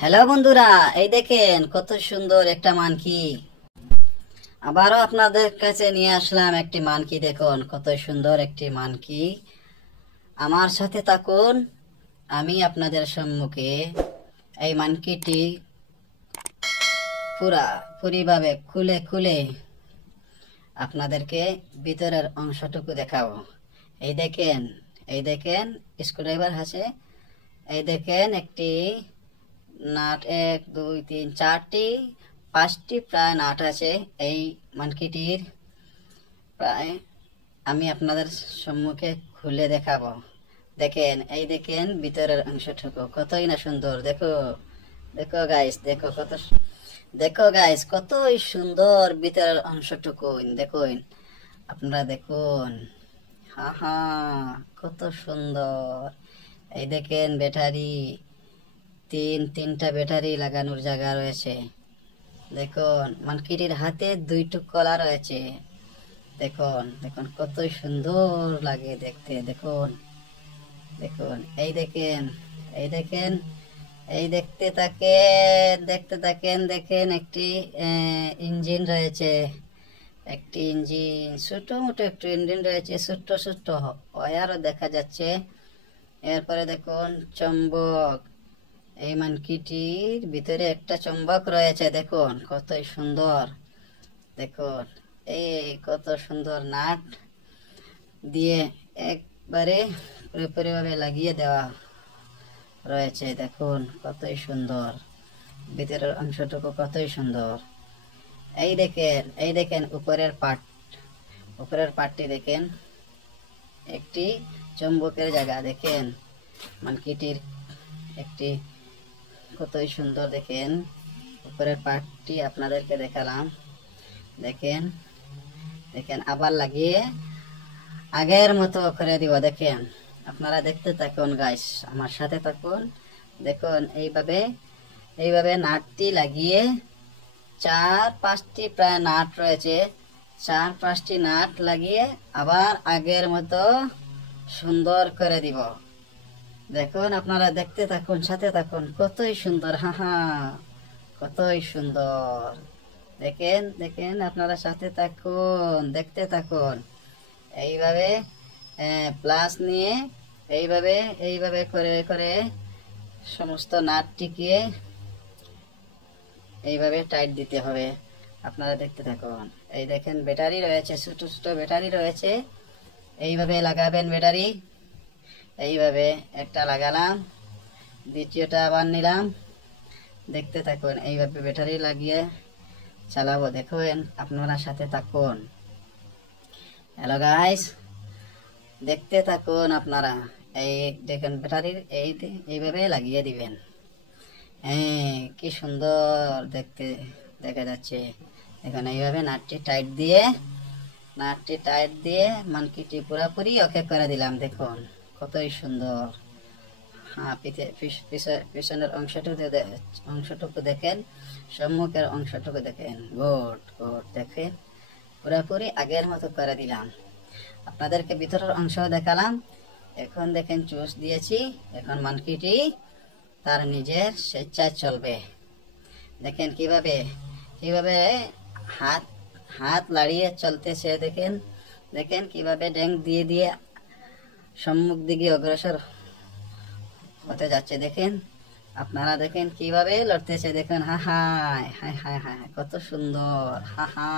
Hello বন্ধুরা, এই দেখেন কত সুন্দর একটা মানকি। আবারও আপনাদের কাছে নিয়ে আসলাম একটি মানকি। দেখুন কত সুন্দর একটি মানকি। আমার সাথে থাকুন, আমি আপনাদের সম্মুখে এই মানকিটি পুরিভাবে খুলে খুলে আপনাদেরকে ভিতরের অংশটুকু দেখাবো। এই দেখেন, এই দেখেন স্ক্রুড্রাইভার আছে। এই দেখেন একটি নাট, 1 2 3 4টি 5টি প্রায় নাট আছে এই মানকিটির। প্রায় আমি আপনাদের সম্মুখে খুলে দেখাবো। দেখেন, এই দেখেন ভিতরের অংশটুকু কতই না সুন্দর। দেখো দেখো গাইস, দেখো গাইস কতই সুন্দর ভিতরের অংশটুকু। দেখুন, আপনারা দেখুন, হা হা কত সুন্দর। এই দেখেন ব্যাটারি, তিনটা ব্যাটারি লাগানোর জায়গা রয়েছে। দেখুন মানকিটির হাতে 2টো কলা রয়েছে। দেখুন দেখুন কতই সুন্দর লাগে দেখতে। দেখুন দেখুন, এই দেখেন, এই দেখেন, এই দেখতে থাকেন। দেখেন একটি ইঞ্জিন রয়েছে, একটি ইঞ্জিন, ছোট মোটো একটু ইঞ্জিন রয়েছে, ছোট্ট ছোট্ট ওয়্যারও দেখা যাচ্ছে। এরপরে দেখুন চম্বক, এই মানকিটির ভিতরে একটা চম্বক রয়েছে। দেখুন কতই সুন্দর। দেখুন এই কত সুন্দর নাট দিয়ে একবারে পুরোপুরিভাবে লাগিয়ে দেওয়া রয়েছে। দেখুন কতই সুন্দর, ভিতরের অংশটুকু কতই সুন্দর। এই দেখেন উপরের পার্টটি দেখেন, একটি চুম্বকের জায়গা। দেখেন মানকিটির একটি কতই সুন্দর। দেখেন উপরের পার্টটি আপনাদেরকে দেখালাম। দেখেন দেখেন আবার লাগিয়ে আগের মতো করে দিব। দেখেন আপনারা দেখতে থাকুন গাইস, আমার সাথে থাকুন। দেখুন এইভাবে নাটটি লাগিয়ে 4-5টি প্রায় নাট রয়েছে। 4-5টি নাট লাগিয়ে আবার আগের মতো সুন্দর করে দিব। দেখুন আপনারা দেখতে থাকুন, সাথে থাকুন, কতই সুন্দর। হা হা কতই সুন্দর। দেখেন দেখেন আপনারা সাথে থাকুন, দেখতে থাকুন। এইভাবে প্লাস নিয়ে এইভাবে করে করে সমস্ত নাটটিকে এইভাবে টাইট দিতে হবে। আপনারা দেখতে থাকুন। এই দেখেন ব্যাটারি রয়েছে, ছোট ছোট ব্যাটারি রয়েছে। এইভাবে লাগাবেন ব্যাটারি। এইভাবে একটা লাগালাম, দ্বিতীয়টা আবার নিলাম। দেখতে থাকুন, এইভাবে ব্যাটারি লাগিয়ে চালাবো। দেখুন আপনারা সাথে থাকুন। হ্যালো গাইস, দেখতে থাকুন আপনারা। এই দেখেন ব্যাটারির এইভাবে লাগিয়ে দিবেন। হ্যাঁ, কি সুন্দর দেখতে দেখা যাচ্ছে। দেখুন এইভাবে নাটটি টাইট দিয়ে মানকিটি পুরোপুরি ওকে করে দিলাম। দেখুন কতই সুন্দর। হ্যাঁ, পিছনের অংশটুকু দেখেন, সম্মুখের অংশটুকু দেখেন। Good good. দেখেন পুরোপুরি আগের মতো করে দিলাম। আপনাদেরকে ভিতরের অংশ দেখালাম। এখন দেখেন চুষ দিয়েছি। এখন মানকিটি তার নিজের স্বেচ্ছায় চলবে। দেখেন কিভাবে হাত লাড়িয়ে চলতেছে। দেখেন কিভাবে ড্যাং দিয়ে দিয়ে সম্মুখ দিকে অগ্রসর হতে যাচ্ছে। দেখেন আপনারা দেখেন কিভাবে লড়তেছে। দেখেন হা হায় হায় হায় হায় কত সুন্দর। হা হা।